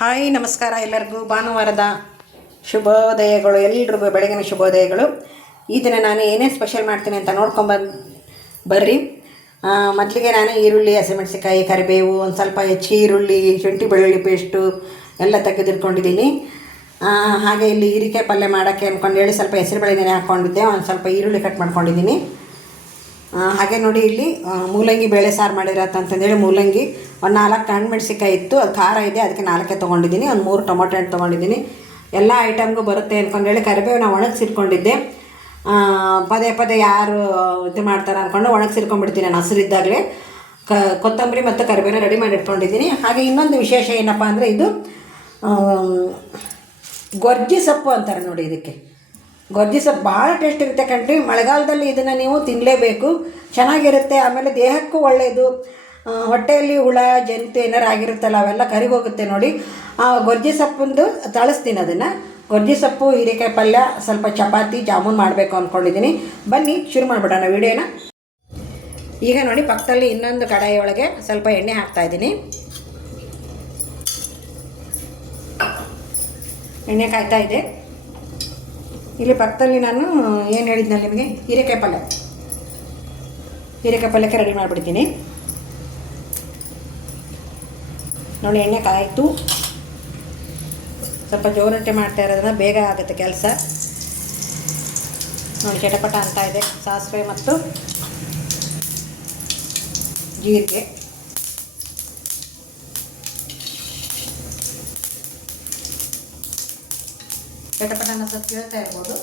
Hi ನಮಸ್ಕಾರ ಎಲ್ಲರಿಗೂ ಭಾನುವಾರದ ಶುಭೋದಯಗಳು. ಎಲ್ರಿಗೂ ಬೆಳಗಿನ ಶುಭೋದಯಗಳು. ಈ ದಿನ ನಾನು ಏನೇನು ಸ್ಪೆಷಲ್ ಮಾಡ್ತೀನಿ ಅಂತ ಬರ್ರಿ. ಮೊದಲಿಗೆ ನಾನು ಈರುಳ್ಳಿ, ಹಸಿಮೆಣಸಿಕಾಯಿ, ಕರಿಬೇವು, ಒಂದು ಸ್ವಲ್ಪ ಹೆಚ್ಚಿಗೆ ಈರುಳ್ಳಿ, ಶುಂಠಿ ಬೆಳ್ಳುಳ್ಳಿ ಪೇಸ್ಟು ಎಲ್ಲ ತೆಗೆದಿಟ್ಕೊಂಡಿದ್ದೀನಿ. ಹಾಗೆ ಇಲ್ಲಿ ಹೀರೆಕಾಯಿ ಪಲ್ಯ ಮಾಡೋಕ್ಕೆ ಅಂದ್ಕೊಂಡೇಳಿ ಸ್ವಲ್ಪ ಹೆಸರುಬೇಳೆನೇ ಹಾಕ್ಕೊಂಡಿದ್ದೆ. ಒಂದು ಸ್ವಲ್ಪ ಈರುಳ್ಳಿ ಕಟ್ ಮಾಡ್ಕೊಂಡಿದ್ದೀನಿ. ಹಾಗೆ ನೋಡಿ ಇಲ್ಲಿ ಮೂಲಂಗಿ ಬೇಳೆ ಸಾರು ಮಾಡಿರತ್ತಂತಂದೇಳಿ ಮೂಲಂಗಿ ಒಂದು 4 ಹಣ್ಣುಮೆಣಸಿಕಾಯಿ ಇತ್ತು, ಅದು ಖಾರ ಇದೆ, ಅದಕ್ಕೆ 4 ತೊಗೊಂಡಿದ್ದೀನಿ. ಒಂದು 3 ಟೊಮೊಟೊ ಹಣ್ಣು ತೊಗೊಂಡಿದ್ದೀನಿ. ಎಲ್ಲ ಐಟಮ್ಗೂ ಬರುತ್ತೆ ಅಂದ್ಕೊಂಡೇಳಿ ಕರಿಬೇವು ಒಣಗಿಸಿಟ್ಕೊಂಡಿದ್ದೆ. ಪದೇ ಪದೇ ಯಾರು ಇದು ಮಾಡ್ತಾರೆ ಅಂದ್ಕೊಂಡು ಒಣಗಿಸಿಟ್ಕೊಂಡ್ಬಿಡ್ತೀನಿ ನಾನು ಹಸಿರಿದ್ದಾಗಲೇ. ಕೊತ್ತಂಬರಿ ಮತ್ತು ಕರಿಬೇವನ್ನ ರೆಡಿ ಮಾಡಿ ಇಟ್ಕೊಂಡಿದ್ದೀನಿ. ಹಾಗೆ ಇನ್ನೊಂದು ವಿಶೇಷ ಏನಪ್ಪ ಅಂದರೆ ಇದು ಗೊರ್ಜಿ ಸೊಪ್ಪು ಅಂತಾರೆ ನೋಡಿ. ಇದಕ್ಕೆ ಗೊರ್ಜಿ ಸೊಪ್ಪು ಭಾಳ ಟೇಸ್ಟ್ ಇರುತ್ತೆ ಕಣ್ರಿ. ಮಳೆಗಾಲದಲ್ಲಿ ಇದನ್ನು ನೀವು ತಿನ್ನಲೇಬೇಕು, ಚೆನ್ನಾಗಿರುತ್ತೆ. ಆಮೇಲೆ ದೇಹಕ್ಕೂ ಒಳ್ಳೆಯದು. ಹೊಟ್ಟೆಯಲ್ಲಿ ಹುಳ ಜಂತು ಏನಾರು ಆಗಿರುತ್ತಲ್ಲ ಅವೆಲ್ಲ ಕರಿಗೋಗುತ್ತೆ ನೋಡಿ. ಗೊರ್ಜಿ ಸೊಪ್ಪಂದು ತಳಿಸ್ತೀನಿ. ಅದನ್ನು ಗೊರ್ಜಿ ಸೊಪ್ಪು, ಹೀರೆಕಾಯಿ ಪಲ್ಯ, ಸ್ವಲ್ಪ ಚಪಾತಿ, ಜಾಮೂನ್ ಮಾಡಬೇಕು ಅಂದ್ಕೊಂಡಿದ್ದೀನಿ. ಬನ್ನಿ ಶುರು ಮಾಡಿಬಿಡೋಣ ವಿಡಿಯೋನ. ಈಗ ನೋಡಿ ಪಕ್ಕದಲ್ಲಿ ಇನ್ನೊಂದು ಕಡಾಯಿ ಒಳಗೆ ಸ್ವಲ್ಪ ಎಣ್ಣೆ ಹಾಕ್ತಾಯಿದ್ದೀನಿ. ಎಣ್ಣೆ ಕಾಯ್ತಾ ಇದೆ. ಇಲ್ಲಿ ಪಕ್ಕದಲ್ಲಿ ನಾನು ಏನು ಹೇಳಿದ್ನಲ್ಲ ನಿಮಗೆ, ಹೀರೆಕಾಯಿ ಪಲ್ಯಕ್ಕೆ ರೆಡಿ ಮಾಡಿಬಿಡ್ತೀನಿ ನೋಡಿ. ಎಣ್ಣೆ ಕಾಯಿತು. ಸ್ವಲ್ಪ ಜೋರಟ್ಟೆ ಮಾಡ್ತಾ ಇರೋದ್ರಿಂದ ಬೇಗ ಆಗುತ್ತೆ ಕೆಲಸ ನೋಡಿ. ಚಟಪಟ ಅಂತ ಇದೆ. ಸಾಸಿವೆ ಮತ್ತು ಜೀರಿಗೆ, ಚಟಪಟನ ಸ್ವಲ್ಪ ಕೇಳ್ತಾ ಇರ್ಬೋದು.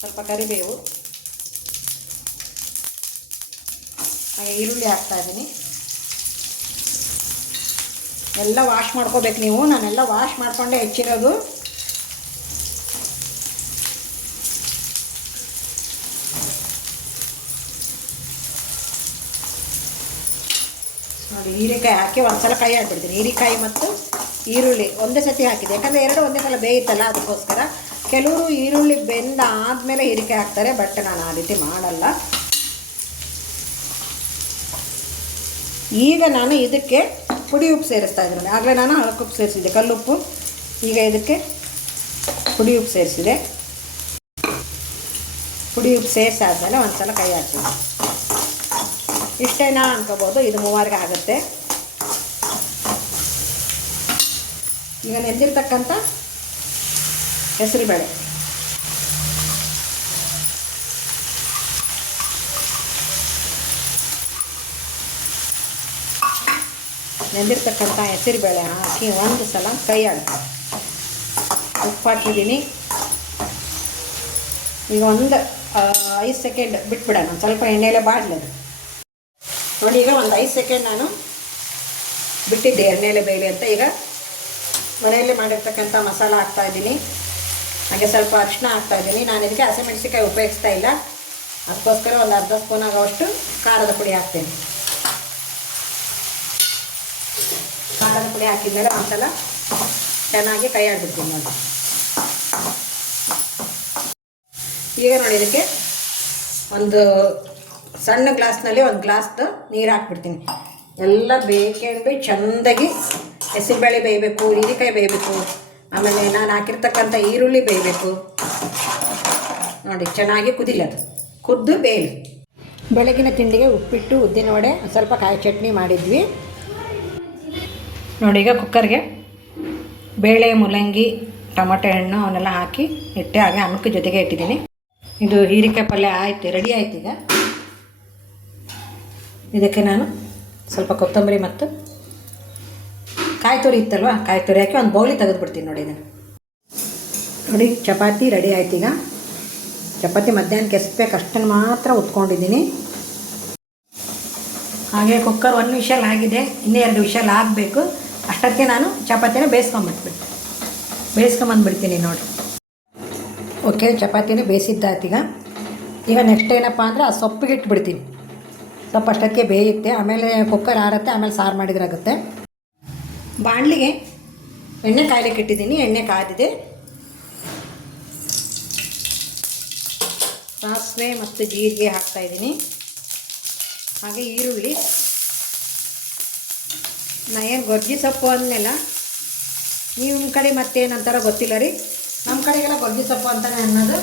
ಸ್ವಲ್ಪ ಕರಿಬೇವು, ಹಾಗೆ ಈರುಳ್ಳಿ ಹಾಕ್ತಾಯಿದ್ದೀನಿ. ಎಲ್ಲ ವಾಶ್ ಮಾಡ್ಕೋಬೇಕು ನೀವು. ನಾನೆಲ್ಲ ವಾಶ್ ಮಾಡಿಕೊಂಡೇ ಹೆಚ್ಚಿರೋದು. ನೋಡಿ ಹೀರೆಕಾಯಿ ಹಾಕಿ ಒಂದ್ಸಲ ಕೈ ಆಡ್ಬಿಡ್ತೀನಿ. ಹೀರೆಕಾಯಿ ಮತ್ತು ಈರುಳ್ಳಿ ಒಂದೇ ಸತಿ ಹಾಕಿದೆ, ಯಾಕಂದರೆ ಎರಡು ಒಂದೇ ಸಲ ಬೇಯುತ್ತಲ್ಲ ಅದಕ್ಕೋಸ್ಕರ. ಕೆಲವರು ಈರುಳ್ಳಿ ಬೆಂದ ಆದಮೇಲೆ ಹೀರೆಕಾಯಿ ಹಾಕ್ತಾರೆ, ಬಟ್ ನಾನು ಆ ರೀತಿ ಮಾಡಲ್ಲ. ಈಗ ನಾನು ಇದಕ್ಕೆ ಪುಡಿ ಉಪ್ಪು ಸೇರಿಸ್ತಾ ಇದ್ದೀನಿ. ಆಗಲೇ ನಾನು ಹಳಕುಪ್ಪು ಸೇರಿಸಿದ್ದೆ, ಕಲ್ಲುಪ್ಪು. ಈಗ ಇದಕ್ಕೆ ಪುಡಿ ಉಪ್ಪು ಸೇರಿಸಿದೆ. ಪುಡಿ ಉಪ್ಪು ಸೇರಿಸಾದ್ಮೇಲೆ ಒಂದು ಸಲ ಕೈ ಹಾಕ್ತೀನಿ. ಇಷ್ಟೇನಾ ಅನ್ಕೋಬೋದು, ಇದು 3 ಆಗುತ್ತೆ. ಈಗ ನೆಂದಿರ್ತಕ್ಕಂಥ ಹೆಸರುಬೇಳೆ, ಹಾಕಿ ಒಂದು ಸಲ ಕೈ ಆಡ್ತೀನಿ. ಉಪ್ಪು ಹಾಕಿದ್ದೀನಿ. ಈಗ ಒಂದು 5 ಸೆಕೆಂಡ್ ಬಿಟ್ಬಿಡೋಣ, ಸ್ವಲ್ಪ ಎಣ್ಣೆಲೆ ಬಾಡಲದು ನೋಡಿ. ಈಗ ಒಂದು 5 ಸೆಕೆಂಡ್ ನಾನು ಬಿಟ್ಟಿದ್ದೆ ಎಣ್ಣೆಲೆ ಬೇಯಲಿ ಅಂತ. ಈಗ ಮನೆಯಲ್ಲೇ ಮಾಡಿರ್ತಕ್ಕಂಥ ಮಸಾಲ ಹಾಕ್ತಾಯಿದ್ದೀನಿ. ಹಾಗೆ ಸ್ವಲ್ಪ ಅರಿಶಿನ ಹಾಕ್ತಾಯಿದ್ದೀನಿ. ನಾನು ಇದಕ್ಕೆ ಹಸಿಮೆಣಸಿಕಾಯಿ ಉಪಯೋಗಿಸ್ತಾ ಇಲ್ಲ, ಅದಕ್ಕೋಸ್ಕರ ಒಂದು ಅರ್ಧ ಸ್ಪೂನ್ ಆಗೋಷ್ಟು ಖಾರದ ಪುಡಿ ಹಾಕ್ತೇನೆ. ಖಾರದ ಪುಡಿ ಹಾಕಿದ್ಮೇಲೆ ಒಂದ್ಸಲ ಚೆನ್ನಾಗಿ ಕೈ ಆಡ್ಬಿಡ್ತೀನಿ ನೋಡಿ. ಈಗ ನೋಡಿ ಇದಕ್ಕೆ ಒಂದು ಸಣ್ಣ ಗ್ಲಾಸ್ನಲ್ಲಿ ಒಂದು ಗ್ಲಾಸ್ದು ನೀರು ಹಾಕ್ಬಿಡ್ತೀನಿ. ಎಲ್ಲ ಬೇಕೆಂದು ಚೆಂದಾಗಿ ಹೆಸರುಬೇಳೆ ಬೇಯಬೇಕು, ಹೀರೆಕಾಯಿ ಬೇಯಬೇಕು, ಆಮೇಲೆ ನಾನು ಹಾಕಿರ್ತಕ್ಕಂಥ ಈರುಳ್ಳಿ ಬೇಯಬೇಕು ನೋಡಿ. ಚೆನ್ನಾಗಿ ಕುದಿಲದು, ಕುದ್ದು ಬೇಯಲಿ. ಬೆಳಗಿನ ತಿಂಡಿಗೆ ಉಪ್ಪಿಟ್ಟು, ಉದ್ದಿನ ವಡೆ, ಸ್ವಲ್ಪ ಕಾಯಿ ಚಟ್ನಿ ಮಾಡಿದ್ವಿ ನೋಡಿ. ಈಗ ಕುಕ್ಕರ್ಗೆ ಬೇಳೆ, ಮೂಲಂಗಿ, ಟೊಮೊಟೊ ಹಣ್ಣು ಅವನ್ನೆಲ್ಲ ಹಾಕಿ ಇಟ್ಟೆ. ಹಾಗೆ ಅನ್ನಕ್ಕೆ ಜೊತೆಗೆ ಇಟ್ಟಿದ್ದೀನಿ. ಇದು ಹೀರೆಕಾಯಿ ಪಲ್ಯ ಆಯಿತು, ರೆಡಿ ಆಯ್ತು. ಈಗ ಇದಕ್ಕೆ ನಾನು ಸ್ವಲ್ಪ ಕೊತ್ತಂಬರಿ ಮತ್ತು ಕಾಯಿ ತುರಿ ಇತ್ತಲ್ವ, ಕಾಯಿ ತುರಿ ಹಾಕಿ ಒಂದು ಬೌಲಿ ತೆಗೆದುಬಿಡ್ತೀನಿ ನೋಡಿ. ಇದನ್ನು ನೋಡಿ, ಚಪಾತಿ ರೆಡಿ ಆಯ್ತು. ಈಗ ಚಪಾತಿ ಮಧ್ಯಾಹ್ನಕ್ಕೆ ಎಸ್ಬೇಕು ಅಷ್ಟನ್ನು ಮಾತ್ರ ಉತ್ಕೊಂಡಿದ್ದೀನಿ. ಹಾಗೆ ಕುಕ್ಕರ್ 1 ವಿಷಲ್ ಆಗಿದೆ, ಇನ್ನೂ 2 ವಿಷಲ್ ಆಗಬೇಕು. ಅಷ್ಟಕ್ಕೆ ನಾನು ಚಪಾತಿನ ಬೇಯಿಸ್ಕೊಂಬಂದ್ಬಿಡ್ತೀನಿ ನೋಡಿ. ಓಕೆ, ಚಪಾತಿನೇ ಬೇಯಿಸಿದ್ದಾಯ್ತು. ಈಗ ನೆಕ್ಸ್ಟ್ ಏನಪ್ಪ ಅಂದರೆ ಆ ಸೊಪ್ಪಿಗೆ ಇಟ್ಬಿಡ್ತೀನಿ. ಸ್ವಲ್ಪ ಅಷ್ಟಕ್ಕೆ ಬೇಯುತ್ತೆ, ಆಮೇಲೆ ಕುಕ್ಕರ್ ಆರುತ್ತೆ, ಆಮೇಲೆ ಸಾರು ಮಾಡಿದ್ರಾಗುತ್ತೆ. ಬಾಣಲಿಗೆ ಎಣ್ಣೆ ಕಾಯ್ಲಿಕ್ಕೆ ಇಟ್ಟಿದ್ದೀನಿ. ಎಣ್ಣೆ ಕಾದಿದೆ. ಸಾಸಿವೆ ಮತ್ತು ಜೀರಿಗೆ ಹಾಕ್ತಾಯಿದ್ದೀನಿ. ಹಾಗೆ ಈರುಳ್ಳಿ ನಾ ಏನು ಗೊಜ್ಜಿ ಸೊಪ್ಪು ಅಂದಮೇಲೆ ನಿಮ್ಮ ಕಡೆ ಮತ್ತೇನಂತಾರ ಗೊತ್ತಿಲ್ಲ ರೀ, ನಮ್ಮ ಕಡೆಗೆಲ್ಲ ಗೊಜ್ಜಿ ಸೊಪ್ಪು ಅಂತಲೇ ಅನ್ನೋದು.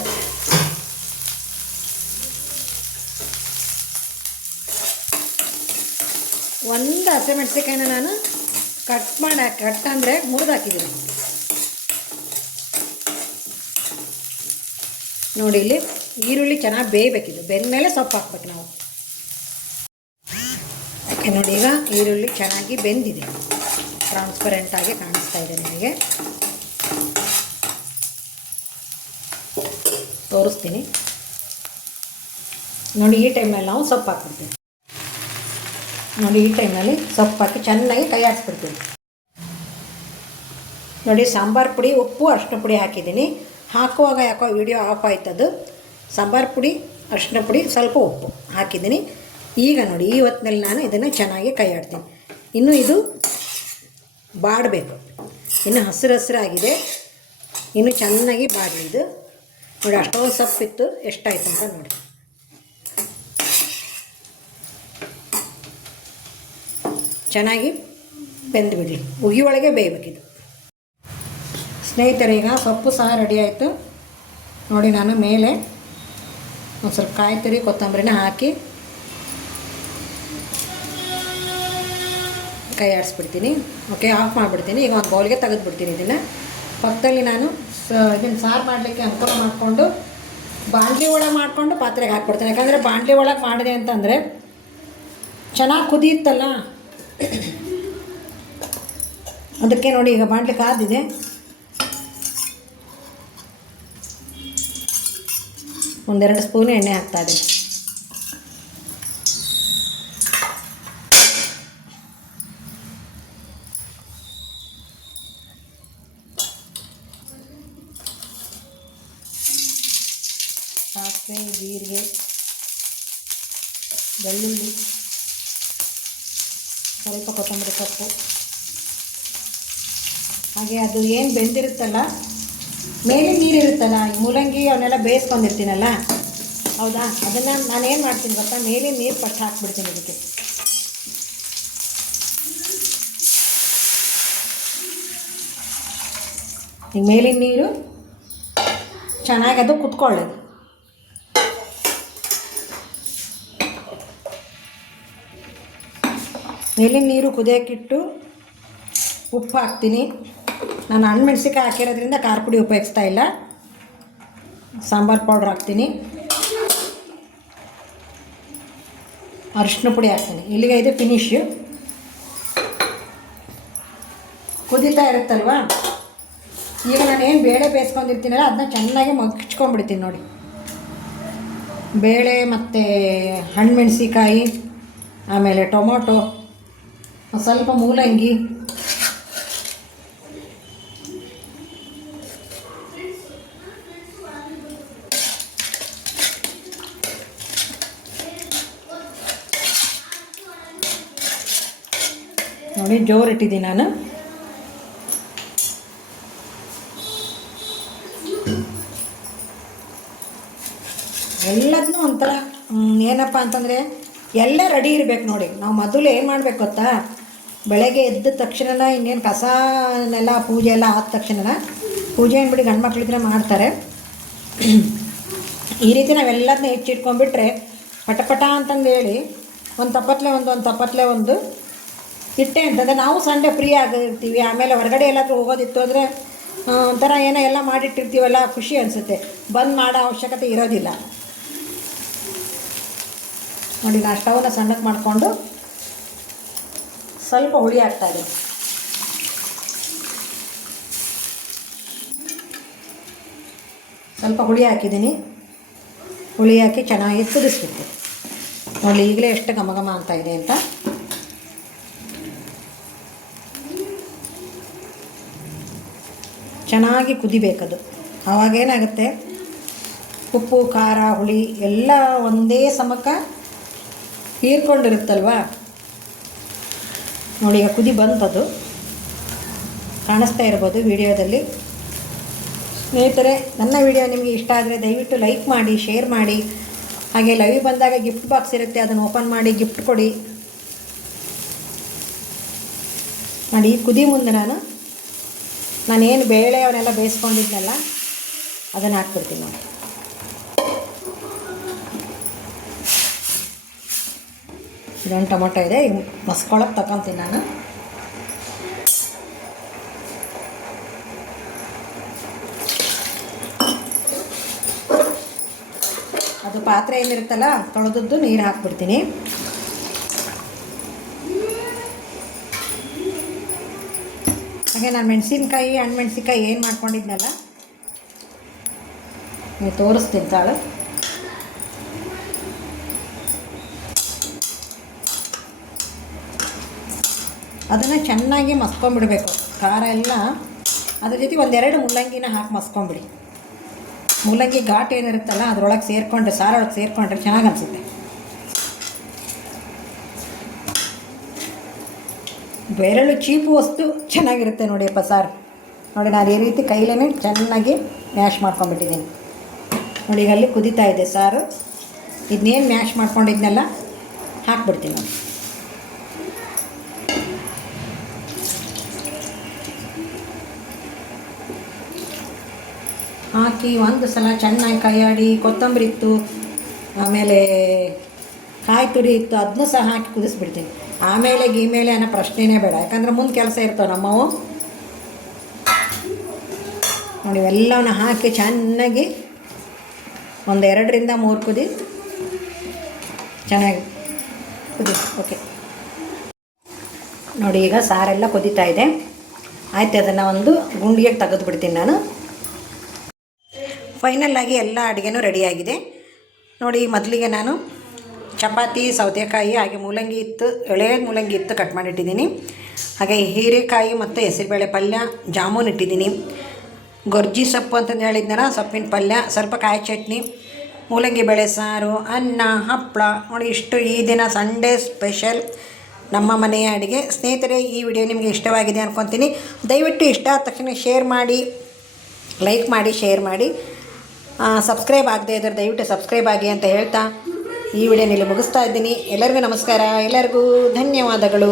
ಒಂದು ಹಸಿಮೆಣ್ಸಿಕಾಯಿನ ನಾನು ಕಟ್ ಅಂದರೆ ಮುರಿದು ಹಾಕಿದ್ದೀನಿ ನೋಡಿ. ಇಲ್ಲಿ ಈರುಳ್ಳಿ ಚೆನ್ನಾಗಿ ಬೇಯಬೇಕಿದ್ದು, ಬೆಂದ ಮೇಲೆ ಸೊಪ್ಪು ಹಾಕ್ಬೇಕು ನಾವು. ಓಕೆ ನೋಡಿ, ಈಗ ಈರುಳ್ಳಿ ಚೆನ್ನಾಗಿ ಬೆಂದಿದೆ, ಟ್ರಾನ್ಸ್ಪರೆಂಟಾಗಿ ಕಾಣಿಸ್ತಾ ಇದೆ ನಿಮಗೆ. ತೋರಿಸ್ತೀನಿ ನೋಡಿ. ಈ ಟೈಮಲ್ಲಿ ನಾವು ಸೊಪ್ಪು ಹಾಕ್ಬಿಡ್ತೀವಿ ನೋಡಿ. ಈ ಟೈಮಲ್ಲಿ ಸೊಪ್ಪು ಹಾಕಿ ಚೆನ್ನಾಗಿ ಕೈ ಆಡಿಸ್ಬಿಡ್ತೀನಿ ನೋಡಿ. ಸಾಂಬಾರು ಪುಡಿ, ಉಪ್ಪು, ಅರಿಶಿನ ಪುಡಿ ಹಾಕಿದ್ದೀನಿ. ಹಾಕುವಾಗ ಯಾಕೋ ವಿಡಿಯೋ ಆಫ್ ಆಯ್ತದು. ಸಾಂಬಾರು ಪುಡಿ, ಅರಿಶಿನ ಪುಡಿ, ಸ್ವಲ್ಪ ಉಪ್ಪು ಹಾಕಿದ್ದೀನಿ. ಈಗ ನೋಡಿ, ಈ ಹೊತ್ತಿನಲ್ಲಿ ನಾನು ಇದನ್ನು ಚೆನ್ನಾಗಿ ಕೈ ಆಡ್ತೀನಿ. ಇನ್ನು ಇದು ಬಾಡಬೇಕು, ಇನ್ನು ಹಸಿರಾಗಿದೆ, ಇನ್ನು ಚೆನ್ನಾಗಿ ಬಾಡಲಿ ಇದು ನೋಡಿ. ಅಷ್ಟೊಂದು ಸೊಪ್ಪಿತ್ತು, ಎಷ್ಟಾಯ್ತು ಅಂತ ನೋಡಿ. ಚೆನ್ನಾಗಿ ಬೆಂದು ಬಿಡಲಿ, ಉಗಿ ಒಳಗೆ ಬೇಯಬೇಕಿದು ಸ್ನೇಹಿತರೆ. ಈಗ ಸೊಪ್ಪು ಸಹ ರೆಡಿ ಆಯಿತು ನೋಡಿ. ನಾನು ಮೇಲೆ ಒಂದು ಸ್ವಲ್ಪ ಕಾಯಿ ತುರಿ, ಕೊತ್ತಂಬರಿನ ಹಾಕಿ ಕೈ ಆಡಿಸ್ಬಿಡ್ತೀನಿ. ಓಕೆ, ಆಫ್ ಮಾಡಿಬಿಡ್ತೀನಿ. ಈಗ ಒಂದು ಬೌಲ್ಗೆ ತೆಗೆದುಬಿಡ್ತೀನಿ ಇದನ್ನು. ಪಕ್ಕದಲ್ಲಿ ನಾನು ಇದನ್ನು ಸಾರು ಮಾಡಲಿಕ್ಕೆ ಅನುಕೂಲ ಮಾಡಿಕೊಂಡು ಬಾಣಲಿ ಒಳಗೆ ಮಾಡಿಕೊಂಡು ಪಾತ್ರೆಗೆ ಹಾಕ್ಬಿಡ್ತೀನಿ. ಯಾಕಂದರೆ ಬಾಣಲಿ ಒಳಗೆ ಮಾಡಿದೆ ಅಂತಂದರೆ ಚೆನ್ನಾಗಿ ಕುದಿಯುತ್ತಲ್ಲ, ಅದಕ್ಕೆ ನೋಡಿ. ಈಗ ಬಾಣಲಿ ಕಾದಿದೆ, ಒಂದೆರಡು ಸ್ಪೂನ್ ಎಣ್ಣೆ ಹಾಕ್ತಾಯಿದ್ದೀನಿ. ಸಾಸಿವೆ, ಜೀರಿಗೆ, ಬೆಳ್ಳುಳ್ಳಿ, ಸ್ವಲ್ಪ ಕೊತ್ತಂಬರಿ ಸೊಪ್ಪು, ಹಾಗೆ ಅದು ಏನು ಬೆಂದಿರುತ್ತಲ್ಲ, ಮೇಲೆ ನೀರಿರುತ್ತಲ್ಲ, ಈ ಮೂಲಂಗಿ ಅವನ್ನೆಲ್ಲ ಬೇಯಿಸ್ಕೊಂಡಿರ್ತೀನಲ್ಲ, ಹೌದಾ, ಅದನ್ನು ನಾನೇನು ಮಾಡ್ತೀನಿ ಗೊತ್ತಾ, ಮೇಲೆ ನೀರು ಫಸ್ಟ್ ಹಾಕ್ಬಿಡ್ತೀನಿ ಇದಕ್ಕೆ. ಈಗ ಮೇಲಿನ ನೀರು ಚೆನ್ನಾಗಿ ಅದು ಕುತ್ಕೊಳ್ಳೋದು. ಮೇಲಿನ ನೀರು ಕುದಿಯೋಕ್ಕಿಟ್ಟು ಉಪ್ಪು ಹಾಕ್ತೀನಿ. ನಾನು ಹಣ್ಣುಮೆಣ್ಸಿಕಾಯಿ ಹಾಕಿರೋದ್ರಿಂದ ಖಾರ ಪುಡಿ ಉಪಯೋಗಿಸ್ತಾ ಇಲ್ಲ, ಸಾಂಬಾರು ಪೌಡ್ರ್ ಹಾಕ್ತೀನಿ, ಅರಿಶಿನ ಪುಡಿ ಹಾಕ್ತೀನಿ. ಇಲ್ಲಿಗೆ ಇದು ಫಿನಿಶು. ಕುದೀತಾ ಇರುತ್ತಲ್ವ, ಈಗ ನಾನೇನು ಬೇಳೆ ಬೇಯಿಸ್ಕೊಂಡಿರ್ತೀನಲ್ಲ ಅದನ್ನ ಚೆನ್ನಾಗಿ ಮಗ್ಚ್ಕೊಂಡ್ಬಿಡ್ತೀನಿ ನೋಡಿ. ಬೇಳೆ ಮತ್ತು ಹಣ್ಣುಮೆಣ್ಸಿಕಾಯಿ, ಆಮೇಲೆ ಟೊಮೊಟೊ, ಸ್ವಲ್ಪ ಮೂಲಂಗಿ, ನೋಡಿ ಜೋರಿಟ್ಟಿದ್ದೀನಿ ನಾನು. ಎಲ್ಲದನ್ನೂ ಒಂಥರ ಏನಪ್ಪ ಅಂತಂದರೆ ಎಲ್ಲ ರೆಡಿ ಇರಬೇಕು ನೋಡಿ. ನಾವು ಮೊದಲು ಏನು ಮಾಡಬೇಕು ಗೊತ್ತಾ, ಬೆಳಗ್ಗೆ ಎದ್ದ ತಕ್ಷಣ ಇನ್ನೇನು ಕಸನೆಲ್ಲ ಪೂಜೆ ಎಲ್ಲ ಆದ ತಕ್ಷಣ, ಪೂಜೆ ಏನ್ಬಿಡಿ ಗಂಡು ಮಕ್ಳಿದ್ರೆ ಮಾಡ್ತಾರೆ, ಈ ರೀತಿ ನಾವೆಲ್ಲದನ್ನ ಹೆಚ್ಚಿಟ್ಕೊಂಡ್ಬಿಟ್ರೆ ಪಟಪಟ ಅಂತಂದು ಹೇಳಿ ಒಂದು ತಪ್ಪತ್ಲೆ ಒಂದು ಇಟ್ಟೆ ಅಂತಂದರೆ ನಾವು ಸಂಡೇ ಫ್ರೀ ಆಗಿರ್ತೀವಿ. ಆಮೇಲೆ ಹೊರಗಡೆ ಎಲ್ಲಾದರೂ ಹೋಗೋದಿತ್ತು ಅಂದರೆ ಒಂಥರ ಏನೋ ಎಲ್ಲ ಮಾಡಿಟ್ಟಿರ್ತೀವಲ್ಲ, ಖುಷಿ ಅನಿಸುತ್ತೆ. ಬಂದು ಮಾಡೋ ಅವಶ್ಯಕತೆ ಇರೋದಿಲ್ಲ ನೋಡಿ. ನಾನು ಸ್ಟವ್ನ ಸಣ್ಣಕ್ಕೆ ಮಾಡಿಕೊಂಡು ಸ್ವಲ್ಪ ಹುಳಿ ಹಾಕ್ತಾಯಿದೆ. ಸ್ವಲ್ಪ ಹುಳಿ ಹಾಕಿದ್ದೀನಿ. ಹುಳಿ ಹಾಕಿ ಚೆನ್ನಾಗಿ ಕುದಿಸ್ಬಿಟ್ಟು ನೋಡಿ. ಈಗಲೇ ಎಷ್ಟು ಘಮ ಘಮ ಅಂತ ಇದೆ ಅಂತ. ಚೆನ್ನಾಗಿ ಕುದಿಬೇಕದು. ಆವಾಗೇನಾಗುತ್ತೆ, ಉಪ್ಪು, ಖಾರ, ಹುಳಿ ಎಲ್ಲ ಒಂದೇ ಸಮಕ್ಕೆ ಹೀರ್ಕೊಂಡಿರುತ್ತಲ್ವ ನೋಡಿ. ಈಗ ಕುದಿ ಬಂತದು, ಕಾಣಿಸ್ತಾ ಇರ್ಬೋದು ವಿಡಿಯೋದಲ್ಲಿ. ಸ್ನೇಹಿತರೆ, ನನ್ನ ವಿಡಿಯೋ ನಿಮಗೆ ಇಷ್ಟ ಆದರೆ ದಯವಿಟ್ಟು ಲೈಕ್ ಮಾಡಿ, ಶೇರ್ ಮಾಡಿ. ಹಾಗೆ ಲೈವ್ ಬಂದಾಗ ಗಿಫ್ಟ್ ಬಾಕ್ಸ್ ಇರುತ್ತೆ, ಅದನ್ನು ಓಪನ್ ಮಾಡಿ ಗಿಫ್ಟ್ ಕೊಡಿ. ನೋಡಿ ಈ ಕುದಿ ಮುಂದೆ ನಾನೇನು ಬೇಳೆ ಅವನ್ನೆಲ್ಲ ಬೇಯಿಸ್ಕೊಂಡಿದ್ನಲ್ಲ ಅದನ್ನು ಹಾಕ್ಬಿಡ್ತೀನಿ ನೋಡಿ. ಇದೊಂದು ಟೊಮೊಟೊ ಇದೆ, ಈಗ ಮಸ್ಕೊಳಕ್ಕೆ ತಗೊತೀನಿ ನಾನು. ಅದು ಪಾತ್ರೆ ಏನಿರುತ್ತಲ್ಲ ತೊಳೆದದ್ದು ನೀರು ಹಾಕ್ಬಿಡ್ತೀನಿ. ಹಾಗೆ ನಾನು ಮೆಣಸಿನ್ಕಾಯಿ ಹಣ್ಣುಮೆಣ್ಸಿನ್ಕಾಯಿ ಏನು ಮಾಡ್ಕೊಂಡಿದ್ನಲ್ಲ ನೀವು ತೋರಿಸ್ತೀನಿ ತಾಳು. ಅದನ್ನು ಚೆನ್ನಾಗಿ ಮಸ್ಕೊಂಬಿಡಬೇಕು. ಖಾರ ಎಲ್ಲ ಅದ್ರ ಜೊತೆ ಒಂದೆರಡು ಮುಲ್ಲಂಗಿನ ಹಾಕಿ ಮಸ್ಕೊಂಬಿಡಿ. ಮೂಲಂಗಿ ಘಾಟ್ ಏನಿರುತ್ತಲ್ಲ ಅದರೊಳಗೆ ಸೇರಿಕೊಂಡ್ರೆ, ಸಾರೊಳಗೆ ಸೇರಿಕೊಂಡ್ರೆ ಚೆನ್ನಾಗಿ ಅನಿಸುತ್ತೆ. ಬೆರಳು ಚೀಪು ವಸ್ತು ಚೆನ್ನಾಗಿರುತ್ತೆ ನೋಡಿಯಪ್ಪ ಸಾರು. ನೋಡಿ ನಾನು ಈ ರೀತಿ ಕೈಲೇ ಚೆನ್ನಾಗಿ ಮ್ಯಾಶ್ ಮಾಡ್ಕೊಂಡ್ಬಿಟ್ಟಿದ್ದೀನಿ ನೋಡಿ. ಈಗ ಅಲ್ಲಿ ಕುದೀತಾ ಇದೆ ಸಾರು. ಇದನ್ನೇನು ಮ್ಯಾಶ್ ಮಾಡ್ಕೊಂಡಿದ್ನೆಲ್ಲ ಹಾಕ್ಬಿಡ್ತೀನಿ ನೋಡಿ. ಹಾಕಿ ಒಂದು ಸಲ ಚೆನ್ನಾಗಿ ಕೈಯಾಡಿ, ಕೊತ್ತಂಬರಿ ಇತ್ತು, ಆಮೇಲೆ ಕಾಯಿ ತುರಿ ಇತ್ತು, ಅದನ್ನೂ ಸಹ ಹಾಕಿ ಕುದಿಸ್ಬಿಡ್ತೀನಿ. ಆಮೇಲೆ ಗೀಮೇಲೆ ಅನ್ನೋ ಪ್ರಶ್ನೆನೇ ಬೇಡ, ಯಾಕಂದ್ರೆ ಮುಂದೆ ಕೆಲಸ ಇರ್ತವೆ ನಮ್ಮವು. ನೋಡಿ ಇವೆಲ್ಲವನ್ನ ಹಾಕಿ ಚೆನ್ನಾಗಿ ಒಂದು 2ರಿಂದ 3 ಕುದಿ ಚೆನ್ನಾಗಿ ಕುದಿ. ಓಕೆ ನೋಡಿ ಈಗ ಸಾರೆಲ್ಲ ಕುದೀತಾ ಇದೆ. ಆಯ್ತು, ಅದನ್ನು ಒಂದು ಗುಂಡಿಗೆ ತೆಗೆದುಬಿಡ್ತೀನಿ ನಾನು. ಫೈನಲ್ಲಾಗಿ ಎಲ್ಲ ಅಡುಗೆನೂ ರೆಡಿಯಾಗಿದೆ ನೋಡಿ. ಮೊದಲಿಗೆ ನಾನು ಚಪಾತಿ, ಸೌತೆಕಾಯಿ, ಹಾಗೆ ಮೂಲಂಗಿ ಇತ್ತು, ಎಳೆ ಮೂಲಂಗಿ ಇತ್ತು ಕಟ್ ಮಾಡಿಟ್ಟಿದ್ದೀನಿ. ಹಾಗೆ ಹೀರೆಕಾಯಿ ಮತ್ತು ಹೆಸರುಬೇಳೆ ಪಲ್ಯ, ಜಾಮೂನ್ ಇಟ್ಟಿದ್ದೀನಿ. ಗೊರ್ಜಿ ಸೊಪ್ಪು ಅಂತಂದು ಹೇಳಿದ್ನಲ್ಲ, ಸೊಪ್ಪಿನ ಪಲ್ಯ, ಸ್ವಲ್ಪ ಕಾಯಿ ಚಟ್ನಿ, ಮೂಲಂಗಿ ಬೇಳೆ ಸಾರು, ಅನ್ನ, ಹಪ್ಪಳ ನೋಡಿ. ಇಷ್ಟು ಈ ದಿನ ಸಂಡೇ ಸ್ಪೆಷಲ್ ನಮ್ಮ ಮನೆಯ ಅಡುಗೆ. ಸ್ನೇಹಿತರೆ, ಈ ವಿಡಿಯೋ ನಿಮಗೆ ಇಷ್ಟವಾಗಿದೆ ಅಂದ್ಕೊತೀನಿ. ದಯವಿಟ್ಟು ಇಷ್ಟ ಆದ ತಕ್ಷಣ ಶೇರ್ ಮಾಡಿ, ಲೈಕ್ ಮಾಡಿ, ಶೇರ್ ಮಾಡಿ. ಸಬ್ಸ್ಕ್ರೈಬ್ ಆಗದೆ ಇದ್ದರೆ ದಯವಿಟ್ಟು ಸಬ್ಸ್ಕ್ರೈಬ್ ಆಗಿ ಅಂತ ಹೇಳ್ತಾ ಈ ವಿಡಿಯೋನಲ್ಲಿ ಮುಗಿಸ್ತಾ ಇದ್ದೀನಿ. ಎಲ್ಲರಿಗೂ ನಮಸ್ಕಾರ, ಎಲ್ಲರಿಗೂ ಧನ್ಯವಾದಗಳು.